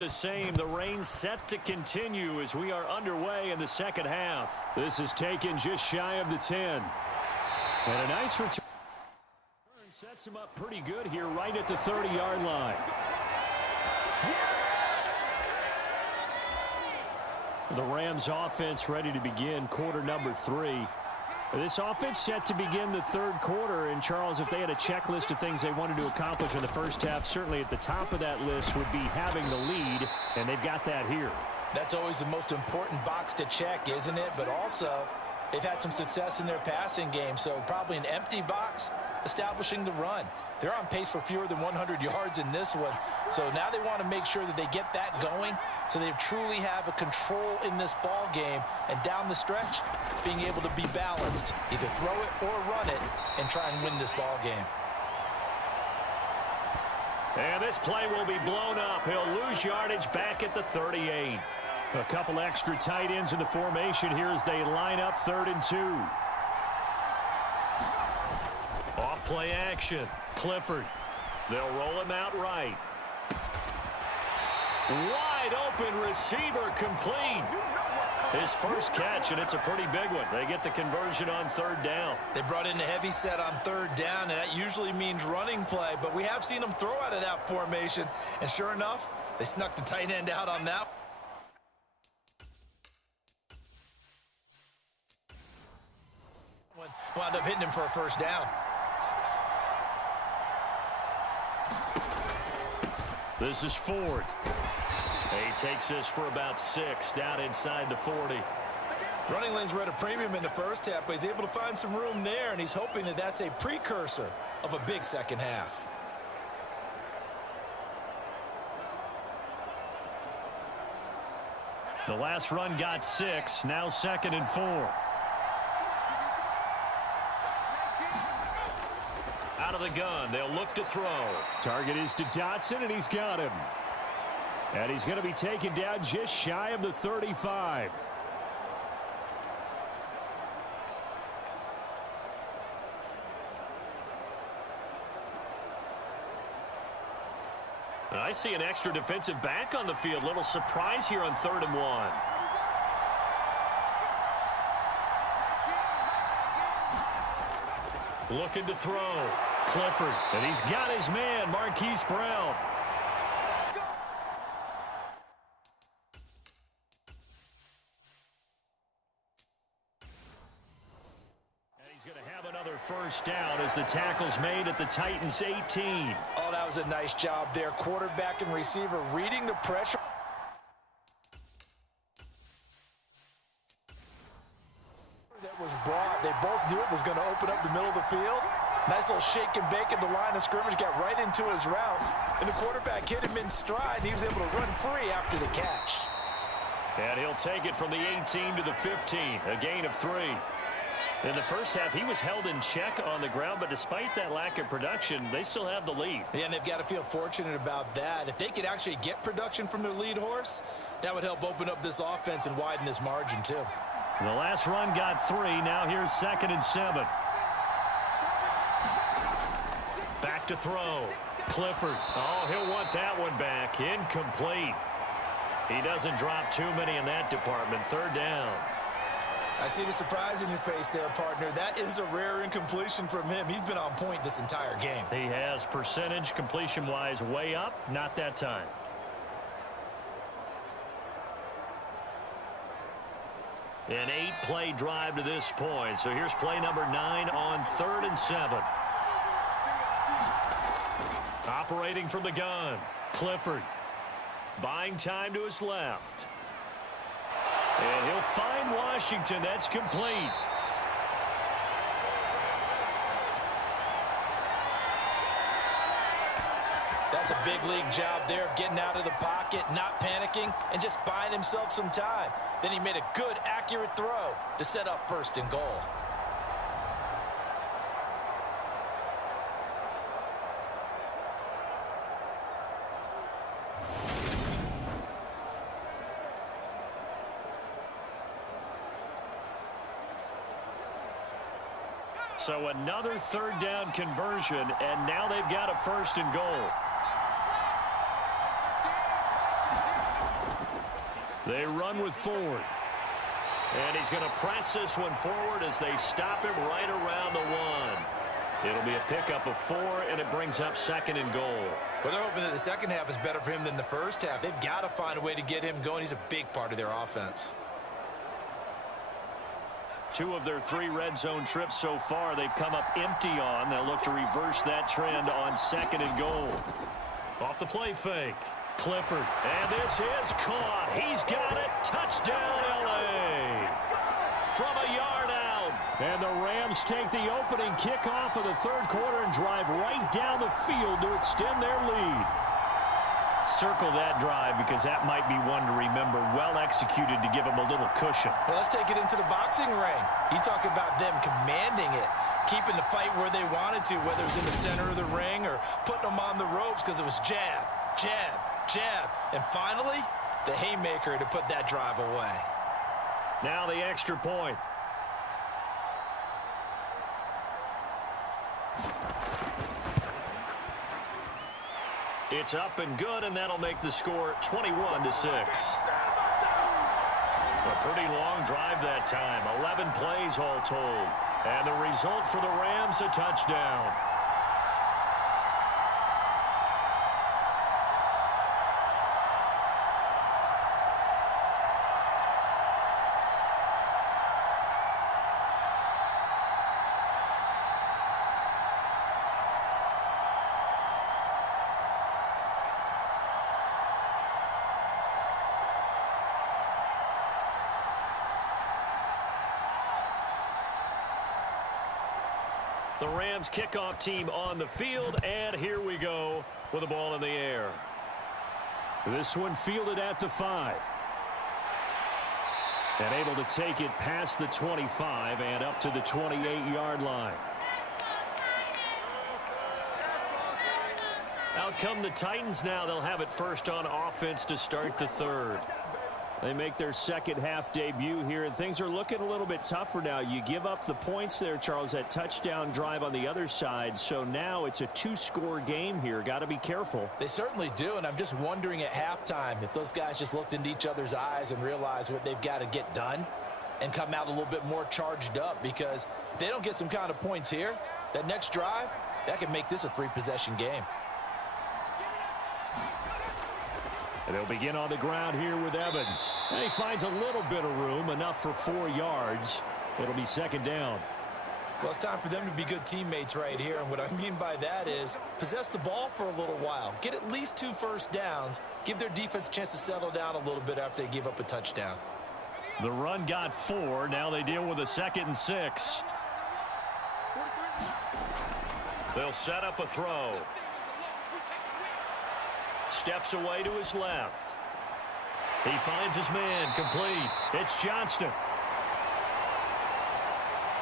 The same. The rain set to continue as we are underway in the second half. This is taken just shy of the 10. And a nice return. Sets him up pretty good here right at the 30-yard line. The Rams offense ready to begin quarter number 3. This offense set to begin the third quarter. And, Charles, if they had a checklist of things they wanted to accomplish in the first half, certainly at the top of that list would be having the lead, and they've got that here. That's always the most important box to check, isn't it? But also, they've had some success in their passing game, so probably an empty box establishing the run. They're on pace for fewer than 100 yards in this one, so now they want to make sure that they get that going so they truly have a control in this ball game, and down the stretch, being able to be balanced, either throw it or run it, and try and win this ball game. And this play will be blown up. He'll lose yardage back at the 38. A couple extra tight ends in the formation here as they line up 3rd and 2. Off play action. Clifford. They'll roll him out right. Wide open receiver complete. His first catch, and it's a pretty big one. They get the conversion on 3rd down. They brought in a heavy set on 3rd down, and that usually means running play, but we have seen them throw out of that formation, and sure enough, they snuck the tight end out on that. Wound up hitting him for a first down. This is Ford. He takes this for about 6 down inside the 40. Running lanes were at a premium in the first half, but he's able to find some room there, and he's hoping that that's a precursor of a big second half. The last run got 6, now 2nd and 4. Out of the gun, they'll look to throw. Target is to Dotson, and he's got him. And he's going to be taken down just shy of the 35. And I see an extra defensive back on the field. Little surprise here on 3rd and 1. Looking to throw. Clifford. And he's got his man, Marquise Brown. And he's going to have another first down as the tackle's made at the Titans' 18. Oh, that was a nice job there. Quarterback and receiver reading the pressure. That was brought. They both knew it was going to open up the middle of the field. Nice little shake and bake at the line of scrimmage, got right into his route, and the quarterback hit him in stride, and he was able to run free after the catch. And he'll take it from the 18 to the 15, a gain of 3. In the first half, he was held in check on the ground, but despite that lack of production, they still have the lead. Yeah, and they've got to feel fortunate about that. If they could actually get production from their lead horse, that would help open up this offense and widen this margin, too. The last run got 3. Now here's 2nd and 7. Back to throw. Clifford. Oh, he'll want that one back. Incomplete. He doesn't drop too many in that department. 3rd down. I see the surprise in your face there, partner. That is a rare incompletion from him. He's been on point this entire game. He has percentage completion-wise way up. Not that time. An 8-play drive to this point. So here's play number 9 on 3rd and 7. Operating from the gun. Clifford. Buying time to his left. And he'll find Washington. That's complete. That's a big league job there of getting out of the pocket, not panicking, and just buying himself some time. Then he made a good, accurate throw to set up 1st and goal. So another 3rd down conversion, and now they've got a 1st and goal. They run with Ford. And he's going to press this one forward as they stop him right around the 1. It'll be a pickup of 4, and it brings up 2nd and goal. Well, they're hoping that the second half is better for him than the first half. They've got to find a way to get him going. He's a big part of their offense. 2 of their 3 red zone trips so far, they've come up empty on. They'll look to reverse that trend on 2nd and goal. Off the play fake. Clifford. And this is caught. He's got it. Touchdown, L.A. From a yard out. And the Rams take the opening kickoff of the third quarter and drive right down the field to extend their lead. Circle that drive because that might be one to remember. Well executed to give them a little cushion. Well, let's take it into the boxing ring. You talk about them commanding it, keeping the fight where they wanted to, whether it was in the center of the ring or putting them on the ropes because it was jab, jab, jab. And finally, the haymaker to put that drive away. Now the extra point. It's up and good, and that'll make the score 21-6. A pretty long drive that time. 11 plays all told. And the result for the Rams, a touchdown. The Rams kickoff team on the field, and here we go with the ball in the air. This one fielded at the 5. And able to take it past the 25 and up to the 28-yard line. Out come the Titans now. They'll have it first on offense to start the third. They make their second half debut here, and things are looking a little bit tougher now. You give up the points there, Charles, that touchdown drive on the other side. So now it's a 2-score game here. Got to be careful. They certainly do, and I'm just wondering at halftime if those guys just looked into each other's eyes and realized what they've got to get done and come out a little bit more charged up, because if they don't get some kind of points here, that next drive, that could make this a 3-possession game. And they'll begin on the ground here with Evans. And he finds a little bit of room, enough for 4 yards. It'll be second down. Well, it's time for them to be good teammates right here. And what I mean by that is possess the ball for a little while. Get at least 2 first downs. Give their defense a chance to settle down a little bit after they give up a touchdown. The run got 4. Now they deal with a 2nd and 6. They'll set up a throw. Steps away to his left. He finds his man complete. It's Johnston.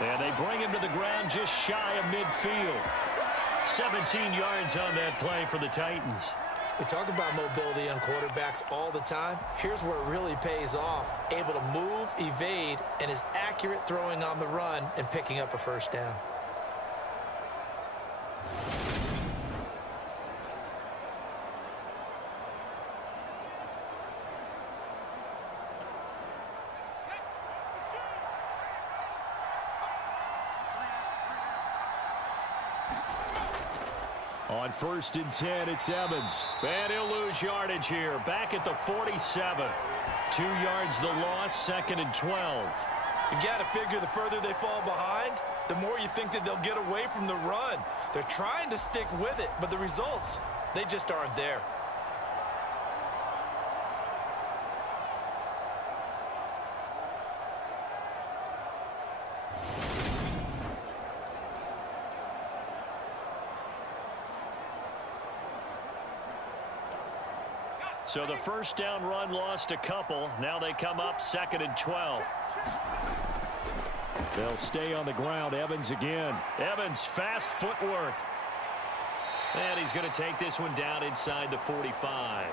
And they bring him to the ground just shy of midfield. 17 yards on that play for the Titans. We talk about mobility on quarterbacks all the time. Here's where it really pays off. Able to move, evade, and is accurate throwing on the run and picking up a first down. On 1st and 10, it's Evans. And he'll lose yardage here. Back at the 47. 2 yards the loss, 2nd and 12. You've got to figure the further they fall behind, the more you think that they'll get away from the run. They're trying to stick with it, but the results, they just aren't there. So the first down run lost a couple. Now they come up 2nd and 12. They'll stay on the ground. Evans again. Evans, fast footwork. And he's going to take this one down inside the 45.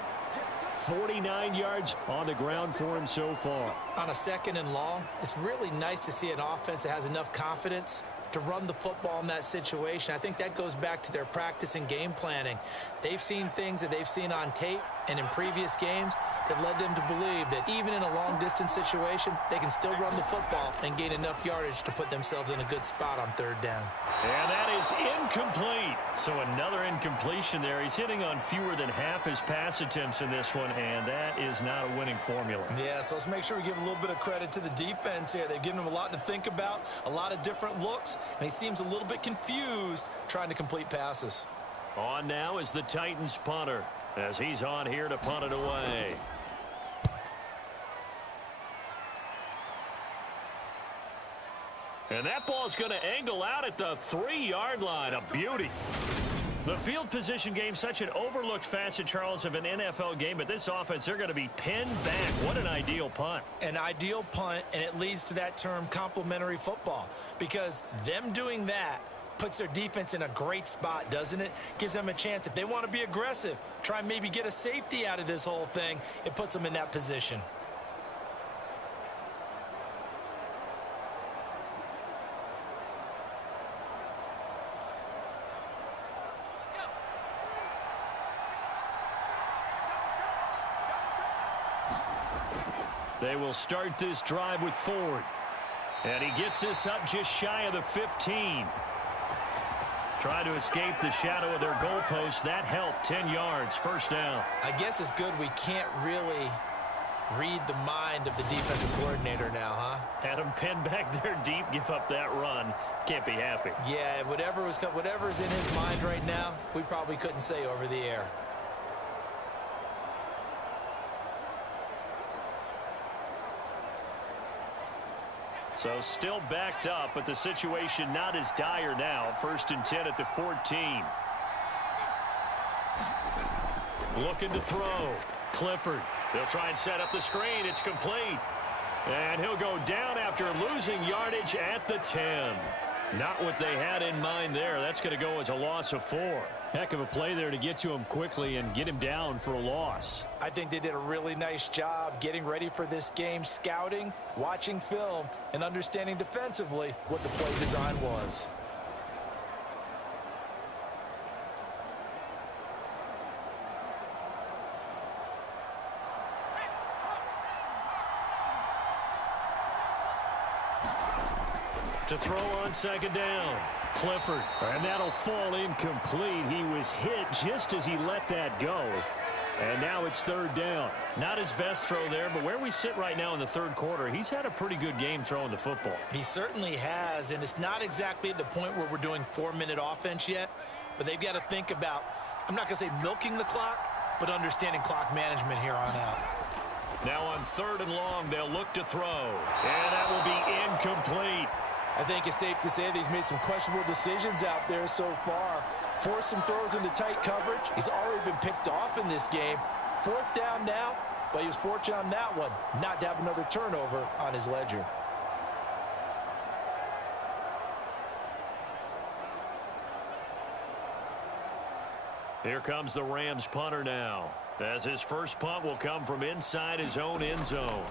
49 yards on the ground for him so far. On a 2nd and long, it's really nice to see an offense that has enough confidence to run the football in that situation. I think that goes back to their practice and game planning. They've seen things that they've seen on tape and in previous games. that led them to believe that even in a long-distance situation, they can still run the football and gain enough yardage to put themselves in a good spot on third down. And that is incomplete. So another incompletion there. He's hitting on fewer than half his pass attempts in this one, and that is not a winning formula. Yeah, so let's make sure we give a little bit of credit to the defense here. They've given him a lot to think about, a lot of different looks, and he seems a little bit confused trying to complete passes. On now is the Titans punter as he's on here to punt it away. And that ball's going to angle out at the 3-yard line. A beauty. The field position game, such an overlooked facet, Charles, of an NFL game. But this offense, they're going to be pinned back. What an ideal punt. An ideal punt, and it leads to that term complementary football. Because them doing that puts their defense in a great spot, doesn't it? Gives them a chance. If they want to be aggressive, try and maybe get a safety out of this whole thing, it puts them in that position. They will start this drive with Ford. And he gets this up just shy of the 15. Trying to escape the shadow of their goalpost. That helped. 10 yards. First down. I guess it's good we can't really read the mind of the defensive coordinator now, huh? Had him pinned back there deep. Give up that run. Can't be happy. Yeah, whatever's in his mind right now, we probably couldn't say over the air. So still backed up, but the situation not as dire now. 1st and 10 at the 14. Looking to throw. Clifford. They'll try and set up the screen. It's complete. And he'll go down after losing yardage at the 10. Not what they had in mind there. That's going to go as a loss of 4. Heck of a play there to get to him quickly and get him down for a loss. I think they did a really nice job getting ready for this game, scouting, watching film, and understanding defensively what the play design was. To throw on 2nd down. Clifford. And that'll fall incomplete. He was hit just as he let that go. And now it's 3rd down. Not his best throw there, but where we sit right now in the 3rd quarter, he's had a pretty good game throwing the football. He certainly has, and it's not exactly at the point where we're doing 4-minute offense yet, but they've got to think about, I'm not going to say milking the clock, but understanding clock management here on out. Now on 3rd and long, they'll look to throw. And that will be incomplete. I think it's safe to say that he's made some questionable decisions out there so far. Forced some throws into tight coverage. He's already been picked off in this game. 4th down now, but he was fortunate on that one not to have another turnover on his ledger. Here comes the Rams punter now, as his first punt will come from inside his own end zone.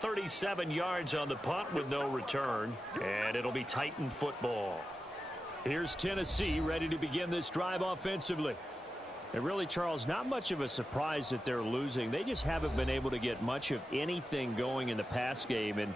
37 yards on the punt with no return, and it'll be Titan football. Here's Tennessee ready to begin this drive offensively. And really, Charles, not much of a surprise that they're losing. They just haven't been able to get much of anything going in the pass game. And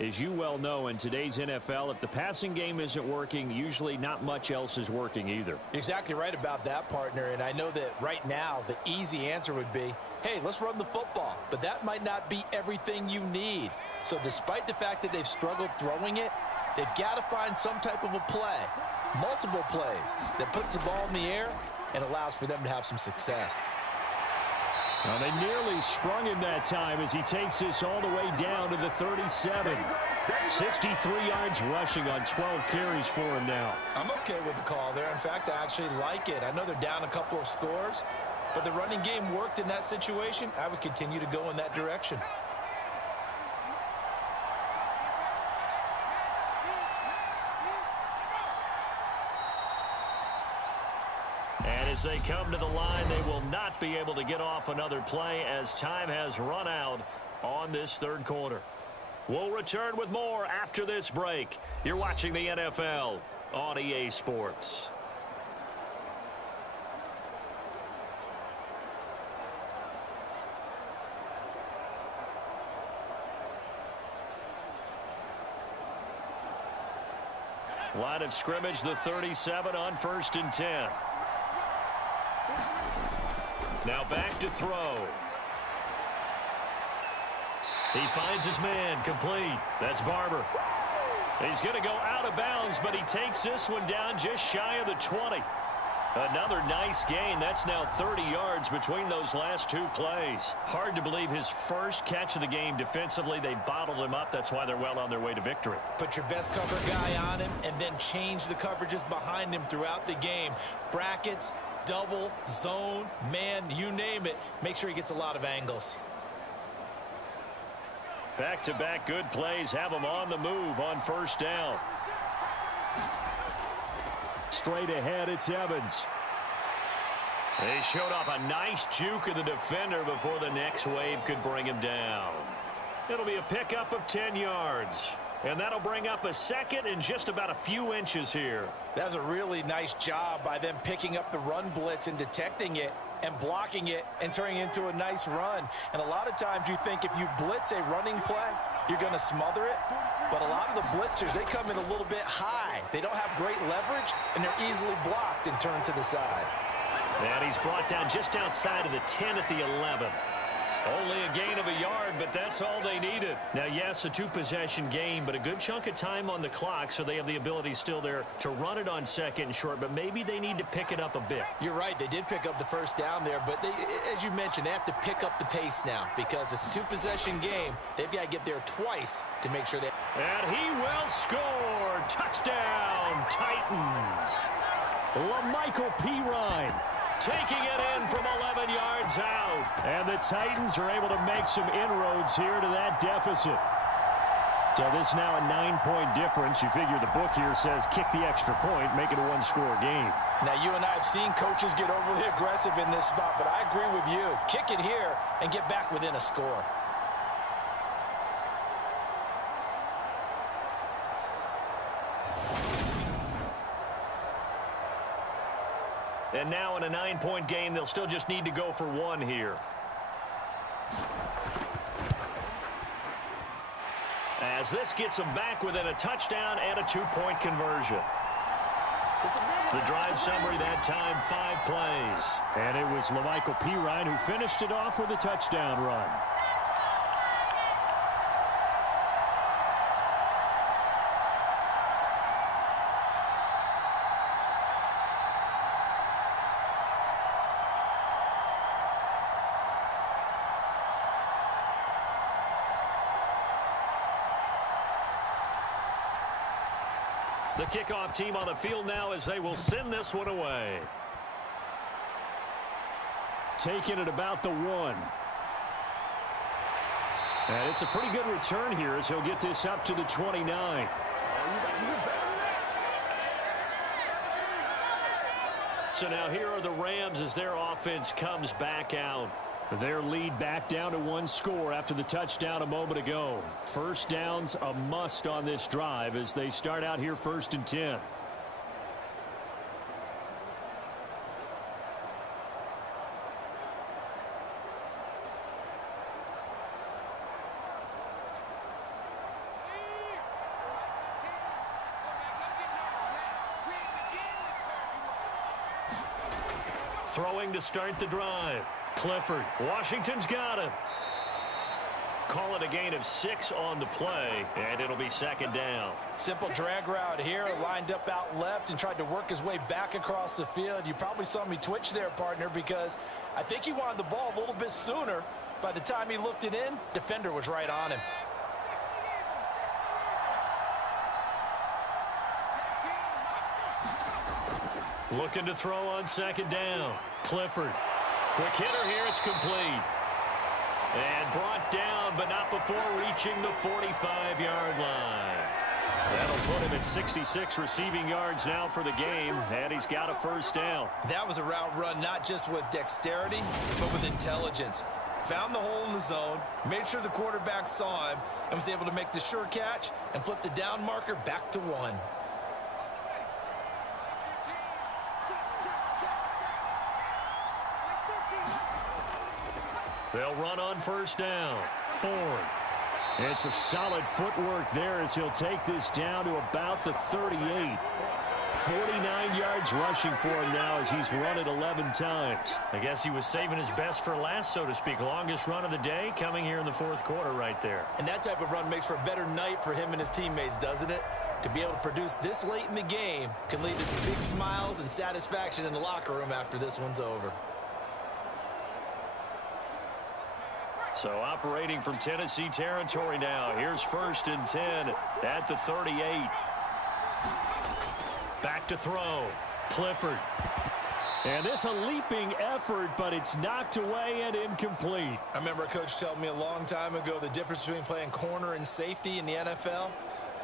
as you well know, in today's NFL, if the passing game isn't working, usually not much else is working either. You're exactly right about that, partner. And I know that right now the easy answer would be, hey, let's run the football. But that might not be everything you need. So despite the fact that they've struggled throwing it, they've got to find some type of a play, multiple plays, that puts the ball in the air and allows for them to have some success. Well, they nearly sprung him that time as he takes this all the way down to the 37. 63 yards rushing on 12 carries for him now. I'm okay with the call there. In fact, I actually like it. I know they're down a couple of scores, but the running game worked in that situation. I would continue to go in that direction. And as they come to the line, they will not be able to get off another play as time has run out on this third quarter. We'll return with more after this break. You're watching the NFL on EA Sports. Line of scrimmage, the 37 on 1st and 10. Now back to throw. He finds his man, complete. That's Barber. He's going to go out of bounds, but he takes this one down just shy of the 20. Another nice gain. That's now 30 yards between those last two plays. Hard to believe his first catch of the game defensively. They bottled him up. That's why they're well on their way to victory. Put your best cover guy on him and then change the coverages behind him throughout the game. Brackets, double, zone, man, you name it. Make sure he gets a lot of angles. Back-to-back good plays have him on the move on 1st down. Straight ahead, it's Evans. They showed off a nice juke of the defender before the next wave could bring him down. It'll be a pickup of 10 yards. And that'll bring up a second and just about a few inches here. That's a really nice job by them picking up the run blitz and detecting it and blocking it and turning it into a nice run. And a lot of times you think if you blitz a running play, you're going to smother it. But a lot of the blitzers, they come in a little bit high. They don't have great leverage, and they're easily blocked and turned to the side. And he's brought down just outside of the 10 at the 11. Only a gain of a yard, but that's all they needed. Now, yes, a two-possession game, but a good chunk of time on the clock, so they have the ability still there to run it on 2nd and short, but maybe they need to pick it up a bit. You're right. They did pick up the 1st down there, but they, as you mentioned, they have to pick up the pace now because it's a two-possession game. They've got to get there twice to make sure they... And he will score. Touchdown, Titans. LaMichael Pirine taking it in from 11 yards out. And the Titans are able to make some inroads here to that deficit. So this now a 9-point difference. You figure the book here says kick the extra point, make it a one-score game. Now, you and I have seen coaches get overly aggressive in this spot, but I agree with you. Kick it here and get back within a score. And now in a 9-point game, they'll still just need to go for one here. As this gets them back within a touchdown and a 2-point conversion. The drive summary that time, 5 plays. And it was LaMichael Pirine who finished it off with a touchdown run. The kickoff team on the field now as they will send this one away. Taking it about the 1. And it's a pretty good return here as he'll get this up to the 29. So now here are the Rams as their offense comes back out. Their lead back down to 1 score after the touchdown a moment ago. 1st down's a must on this drive as they start out here 1st and 10. Throwing to start the drive. Clifford. Washington's got him. Call it a gain of 6 on the play, and it'll be 2nd down. Simple drag route here, lined up out left and tried to work his way back across the field. You probably saw me twitch there, partner, because I think he wanted the ball a little bit sooner. By the time he looked it in, defender was right on him. Looking to throw on 2nd down. Clifford. Quick hitter here, it's complete. And brought down, but not before reaching the 45-yard line. That'll put him at 66 receiving yards now for the game, and he's got a 1st down. That was a route run not just with dexterity, but with intelligence. Found the hole in the zone, made sure the quarterback saw him, and was able to make the sure catch and flip the down marker back to 1. They'll run on first down. Ford. It's some solid footwork there as he'll take this down to about the 38. 49 yards rushing for him now as he's run it 11 times. I guess he was saving his best for last, so to speak. Longest run of the day coming here in the fourth quarter right there. And that type of run makes for a better night for him and his teammates, doesn't it? To be able to produce this late in the game can lead to some big smiles and satisfaction in the locker room after this one's over. So operating from Tennessee territory now. Here's 1st and 10 at the 38. Back to throw. Clifford. And this a leaping effort, but it's knocked away and incomplete. I remember a coach telling me a long time ago the difference between playing corner and safety in the NFL.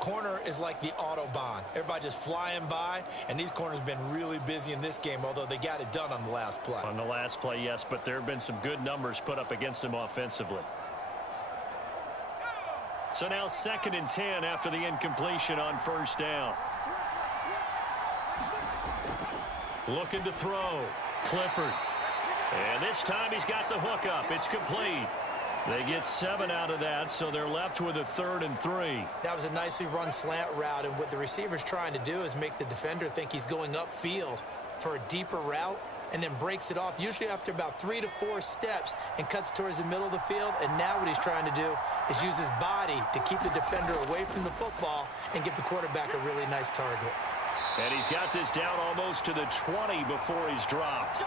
Corner is like the Autobahn. Everybody just flying by, and these corners have been really busy in this game, although they got it done on the last play. On the last play, yes, but there have been some good numbers put up against them offensively. So now 2nd and 10 after the incompletion on first down. Looking to throw. Clifford. And this time he's got the hook up. It's complete. They get 7 out of that, so they're left with a 3rd and 3. That was a nicely run slant route, and what the receiver's trying to do is make the defender think he's going upfield for a deeper route and then breaks it off, usually after about 3 to 4 steps, and cuts towards the middle of the field. And now what he's trying to do is use his body to keep the defender away from the football and give the quarterback a really nice target. And he's got this down almost to the 20 before he's dropped.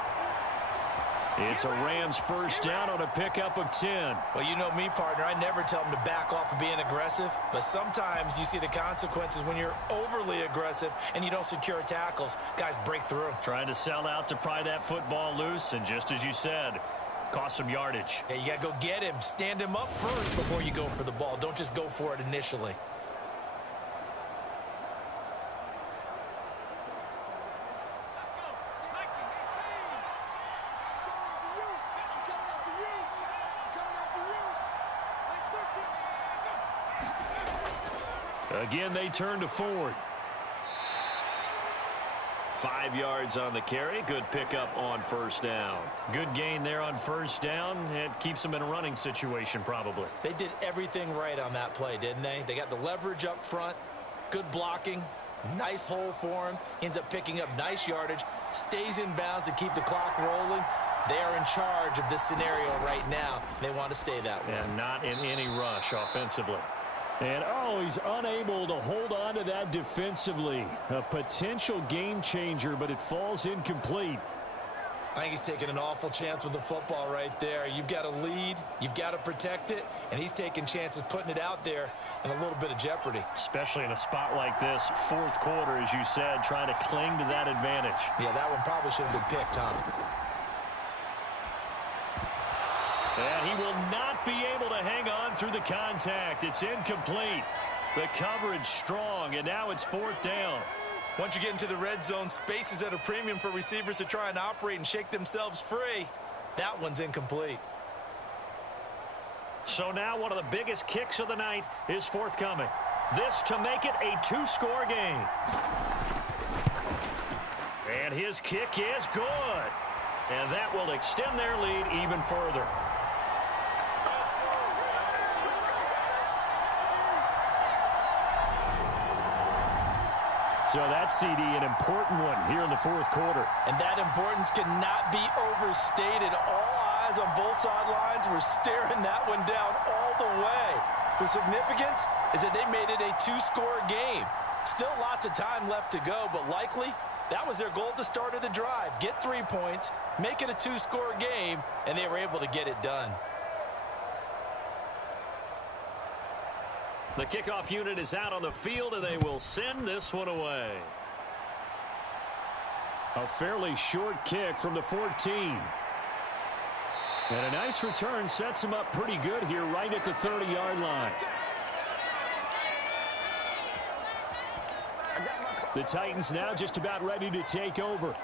It's a Rams first down on a pickup of 10. Well, you know me, partner. I never tell them to back off of being aggressive, but sometimes you see the consequences when you're overly aggressive and you don't secure tackles. Guys break through. Trying to sell out to pry that football loose, and just as you said, cost some yardage. Yeah, you got to go get him. Stand him up first before you go for the ball. Don't just go for it initially. Again, they turn to Ford. 5 yards on the carry. Good pickup on first down. Good gain there on first down. It keeps them in a running situation probably. They did everything right on that play, didn't they? They got the leverage up front, good blocking, nice hole for him, ends up picking up nice yardage, stays in bounds to keep the clock rolling. They are in charge of this scenario right now. They want to stay that way. And not in any rush offensively. And, oh, he's unable to hold on to that defensively. A potential game changer, but it falls incomplete. I think he's taking an awful chance with the football right there. You've got a lead, you've got to protect it, and he's taking chances putting it out there in a little bit of jeopardy. Especially in a spot like this, fourth quarter, as you said, trying to cling to that advantage. Yeah, that one probably should have been picked, huh? And he will not be able to hang on through the contact. It's incomplete. The coverage strong, and now it's 4th down. Once you get into the red zone, space is at a premium for receivers to try and operate and shake themselves free. That one's incomplete. So now one of the biggest kicks of the night is forthcoming. This to make it a 2-score game. And his kick is good. And that will extend their lead even further. So that CD, an important one here in the fourth quarter. And that importance cannot be overstated. All eyes on both sidelines were staring that one down all the way. The significance is that they made it a 2-score game. Still lots of time left to go, but likely that was their goal at the start of the drive. Get 3 points, make it a 2-score game, and they were able to get it done. The kickoff unit is out on the field, and they will send this one away. A fairly short kick from the 14. And a nice return sets him up pretty good here right at the 30-yard line. The Titans now just about ready to take over.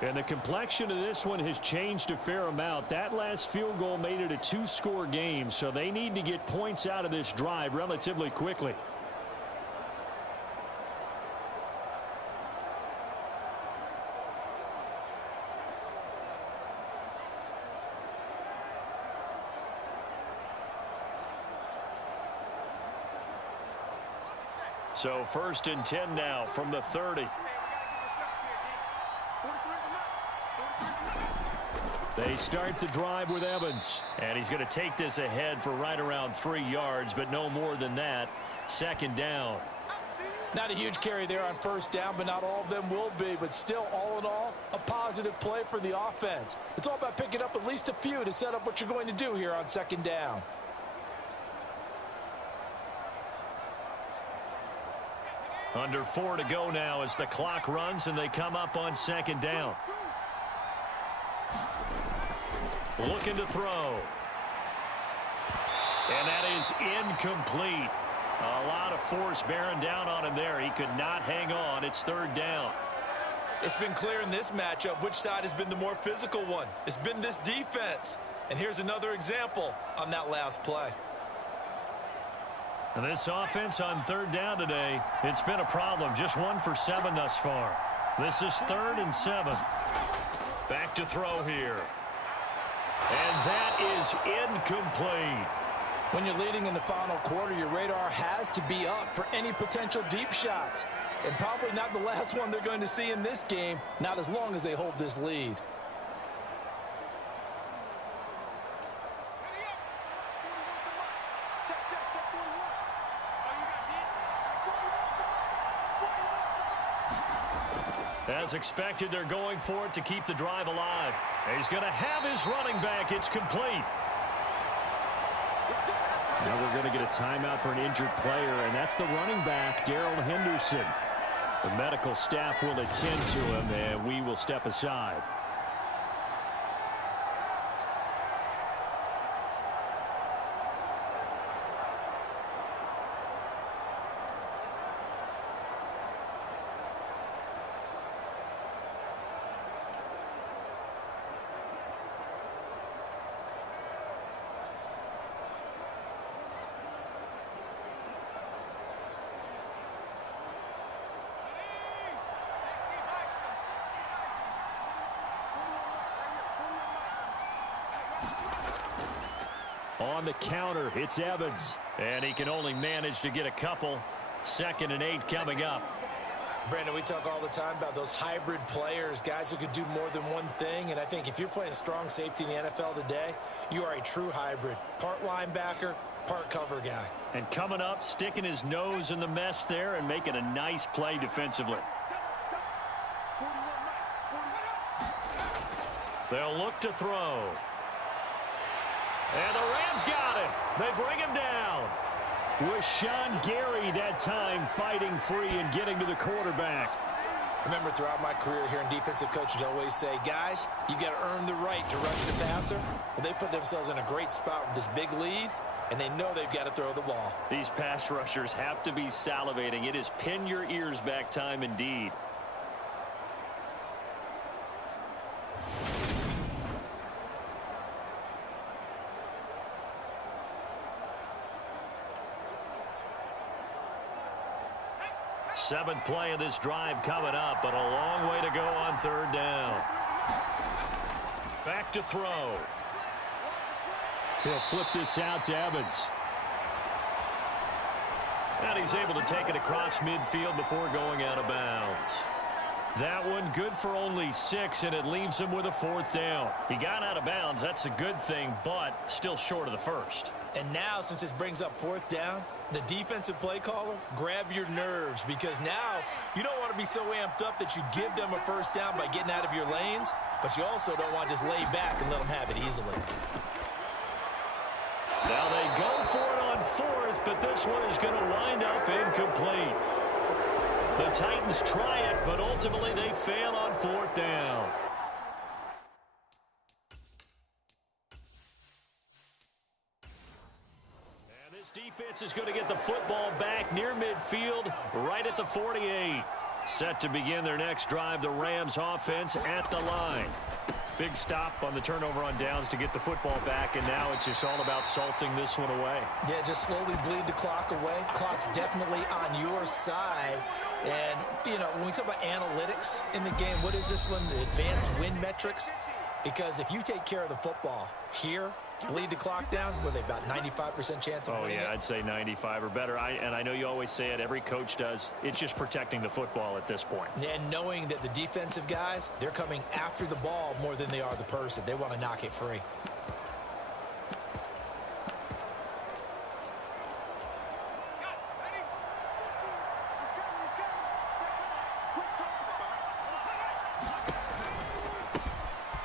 And the complexion of this one has changed a fair amount. That last field goal made it a 2-score game, so they need to get points out of this drive relatively quickly. So 1st and 10 now from the 30. They start the drive with Evans. And he's going to take this ahead for right around 3 yards, but no more than that. 2nd down. Not a huge carry there on 1st down, but not all of them will be. But still, all in all, a positive play for the offense. It's all about picking up at least a few to set up what you're going to do here on 2nd down. Under 4 to go now as the clock runs and they come up on 2nd down. Looking to throw. And that is incomplete. A lot of force bearing down on him there. He could not hang on. It's 3rd down. It's been clear in this matchup which side has been the more physical one. It's been this defense. And here's another example on that last play. And this offense on 3rd down today, it's been a problem. Just 1 for 7 thus far. This is 3rd and 7. Back to throw here. And that is incomplete. When you're leading in the final quarter, your radar has to be up for any potential deep shots. And probably not the last one they're going to see in this game, not as long as they hold this lead. As expected, they're going for it to keep the drive alive. He's going to have his running back. It's complete. Now we're going to get a timeout for an injured player, and that's the running back, Darrell Henderson. The medical staff will attend to him, and we will step aside. On the counter, it's Evans. And he can only manage to get a couple. 2nd and 8 coming up. Brandon, we talk all the time about those hybrid players, guys who could do more than one thing. And I think if you're playing strong safety in the NFL today, you are a true hybrid. Part linebacker, part cover guy. And coming up, sticking his nose in the mess there and making a nice play defensively. They'll look to throw. And the Rams got him. They bring him down. With Sean Gary that time fighting free and getting to the quarterback. Remember, throughout my career here in defensive coaches, I always say, guys, you got to earn the right to rush the passer. Well, they put themselves in a great spot with this big lead, and they know they've got to throw the ball. These pass rushers have to be salivating. It is pin your ears back time indeed. Seventh play of this drive coming up, but a long way to go on 3rd down. Back to throw. He'll flip this out to Evans. And he's able to take it across midfield before going out of bounds. That one good for only 6, and it leaves him with a 4th down. He got out of bounds. That's a good thing, but still short of the first. And now, since this brings up 4th down, the defensive play caller, grab your nerves, because now you don't want to be so amped up that you give them a 1st down by getting out of your lanes, but you also don't want to just lay back and let them have it easily. Now they go for it on 4th, but this one is going to wind up incomplete. The Titans try it, but ultimately they fail on 4th down. And this defense is going to get the football back near midfield, right at the 48. Set to begin their next drive, the Rams offense at the line. Big stop on the turnover on downs to get the football back, and now it's just all about salting this one away. Yeah, just slowly bleed the clock away. Clock's definitely on your side. And, you know, when we talk about analytics in the game, what is this one? The advanced win metrics? Because if you take care of the football here bleed the clock down? Were they about 95% chance of winning it? I'd say 95 or better. And I know you always say it, every coach does. It's just protecting the football at this point. And knowing that the defensive guys, they're coming after the ball more than they are the person. They want to knock it free.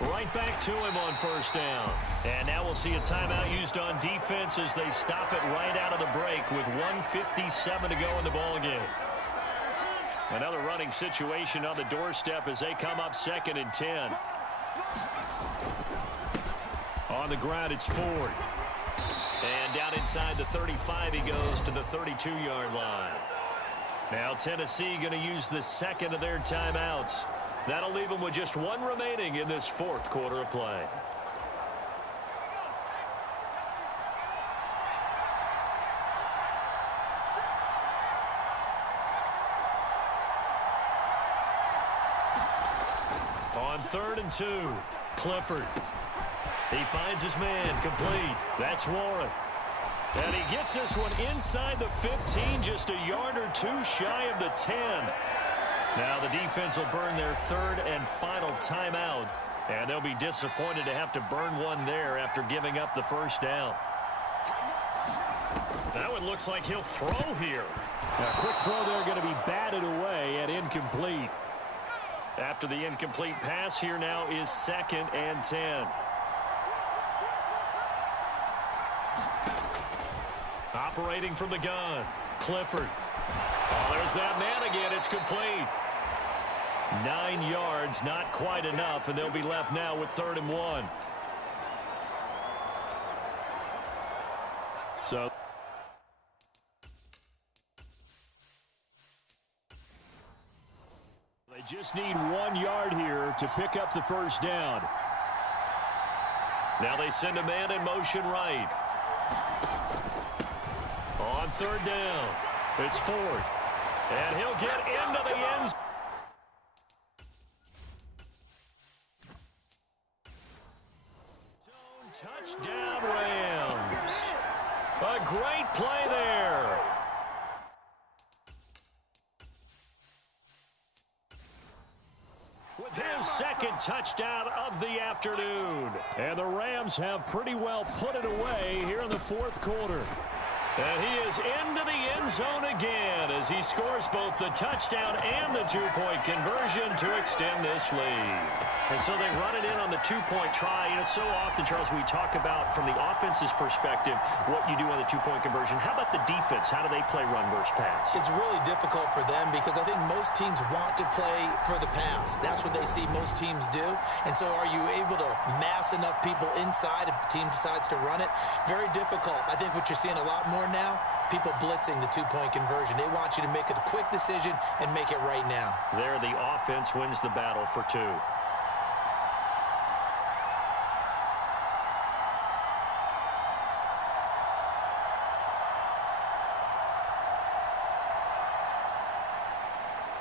Right back to him on first down. And now we'll see a timeout used on defense as they stop it right out of the break with 1:57 to go in the ballgame. Another running situation on the doorstep as they come up 2nd and 10. On the ground, it's Ford. And down inside the 35, he goes to the 32-yard line. Now Tennessee going to use the second of their timeouts. That'll leave them with just one remaining in this 4th quarter of play. On 3rd and 2, Clifford. He finds his man, complete. That's Warren. And he gets this one inside the 15, just a yard or two shy of the 10. Now the defense will burn their 3rd and final timeout, and they'll be disappointed to have to burn one there after giving up the first down. That one looks like he'll throw here. Now, quick throw there going to be batted away and incomplete. After the incomplete pass, here now is 2nd and 10. Operating from the gun, Clifford. Oh, there's that man again. It's complete. 9 yards, not quite enough, and they'll be left now with 3rd and 1. So they just need 1 yard here to pick up the first down. Now they send a man in motion right. On 3rd down, it's Ford. And he'll get into the end zone. Touchdown, Rams. A great play there. With his 2nd touchdown of the afternoon. And the Rams have pretty well put it away here in the 4th quarter. And he is into the end zone again as he scores both the touchdown and the 2-point conversion to extend this lead. And so they run it in on the 2-point try. You know, so often, Charles, we talk about from the offense's perspective what you do on the 2-point conversion. How about the defense? How do they play run versus pass? It's really difficult for them because I think most teams want to play for the pass. That's what they see most teams do. And so are you able to mass enough people inside if the team decides to run it? Very difficult. I think what you're seeing a lot more now, people blitzing the 2-point conversion. They want you to make a quick decision and make it right now. There, the offense wins the battle for 2.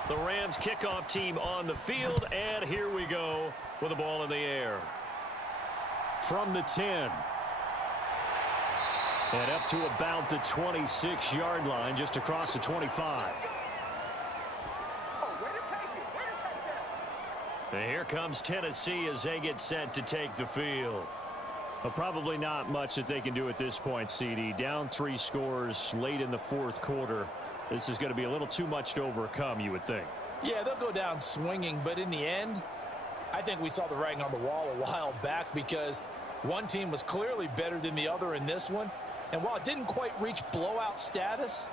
The Rams kickoff team on the field, and here we go with the ball in the air. From the 10. And up to about the 26-yard line, just across the 25. And here comes Tennessee as they get set to take the field. Well, probably not much that they can do at this point, CD. Down 3 scores late in the 4th quarter. This is going to be a little too much to overcome, you would think. Yeah, they'll go down swinging, but in the end, I think we saw the writing on the wall a while back because one team was clearly better than the other in this one. And while it didn't quite reach blowout status,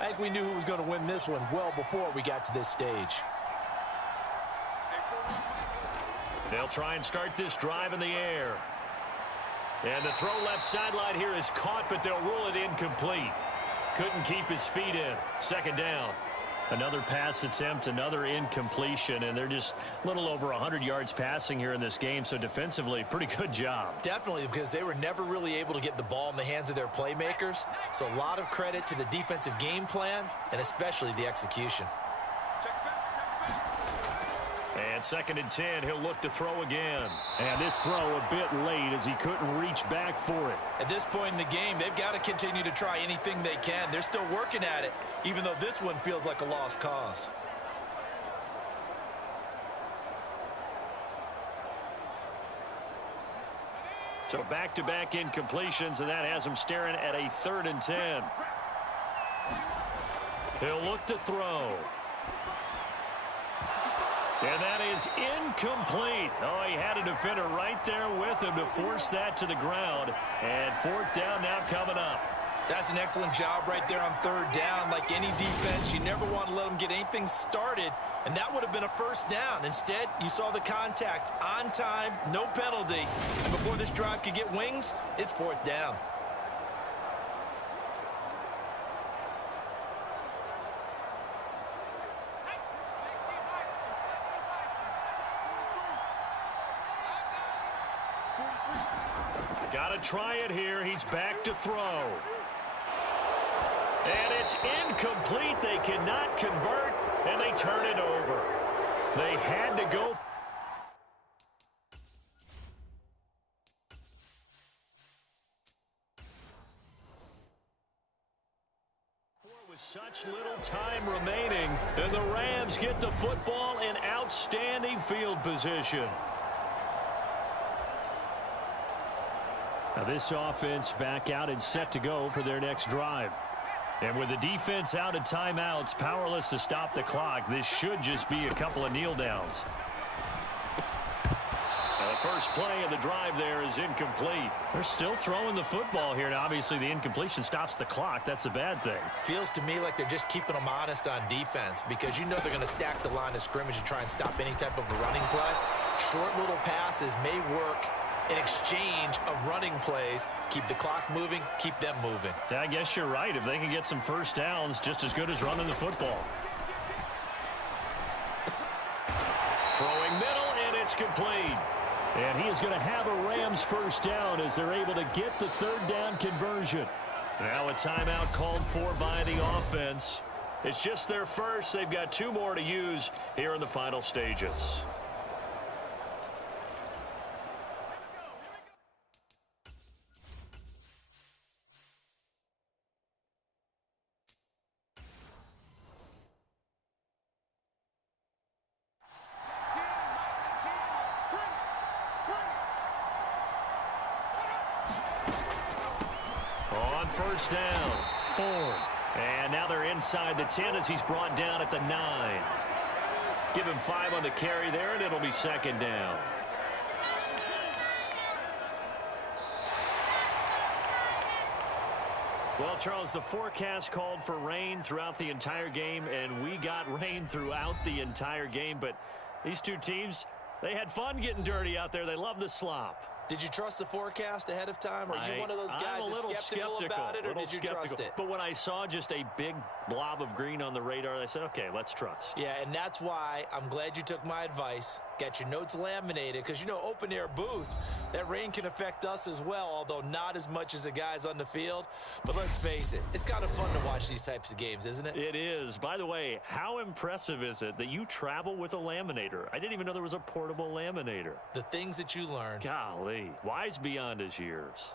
I think we knew who was going to win this one well before we got to this stage. They'll try and start this drive in the air. And the throw left sideline here is caught, but they'll rule it incomplete. Couldn't keep his feet in. 2nd down. Another pass attempt, another incompletion, and they're just a little over 100 yards passing here in this game, so defensively, pretty good job. Definitely, because they were never really able to get the ball in the hands of their playmakers, so a lot of credit to the defensive game plan and especially the execution. And 2nd and 10, he'll look to throw again. And this throw a bit late as he couldn't reach back for it. At this point in the game, they've got to continue to try anything they can. They're still working at it, even though this one feels like a lost cause. So back-to-back incompletions, and that has him staring at a 3rd and 10. He'll look to throw. And that is incomplete. Oh, he had a defender right there with him to force that to the ground. And 4th down now coming up. That's an excellent job right there on 3rd down. Like any defense, you never want to let them get anything started, and that would have been a 1st down. Instead, you saw the contact on time, no penalty. And before this drive could get wings, it's 4th down. Got to try it here. He's back to throw. And it's incomplete. They cannot convert, and they turn it over. They had to go. With such little time remaining, and the Rams get the football in outstanding field position. Now this offense back out and set to go for their next drive. And with the defense out of timeouts, powerless to stop the clock, this should just be a couple of kneel downs. Now the first play of the drive there is incomplete. They're still throwing the football here. Now, obviously, the incompletion stops the clock. That's a bad thing. Feels to me like they're just keeping them honest on defense, because you know they're going to stack the line of scrimmage and try and stop any type of a running play. Short little passes may work in exchange of running plays. Keep the clock moving, keep them moving. I guess you're right. If they can get some 1st downs, just as good as running the football. Throwing middle, and it's complete. And he is going to have a Rams 1st down as they're able to get the 3rd down conversion. Now a timeout called for by the offense. It's just their first. They've got 2 more to use here in the final stages. On 1st down, Ford. And now they're inside the 10 as he's brought down at the 9. Give him 5 on the carry there, and it'll be 2nd down. Well, Charles, the forecast called for rain throughout the entire game, and we got rain throughout the entire game. But these two teams, they had fun getting dirty out there. They love the slop. Did you trust the forecast ahead of time? Are you one of those guys that's skeptical about it, or did you trust it? But when I saw just a big blob of green on the radar, I said, okay, let's trust. Yeah, and that's why I'm glad you took my advice. Get your notes laminated, because, you know, open-air booth, that rain can affect us as well, although not as much as the guys on the field. But let's face it, it's kind of fun to watch these types of games, isn't it? It is. By the way, how impressive is it that you travel with a laminator? I didn't even know there was a portable laminator. The things that you learn. Golly, wise beyond his years.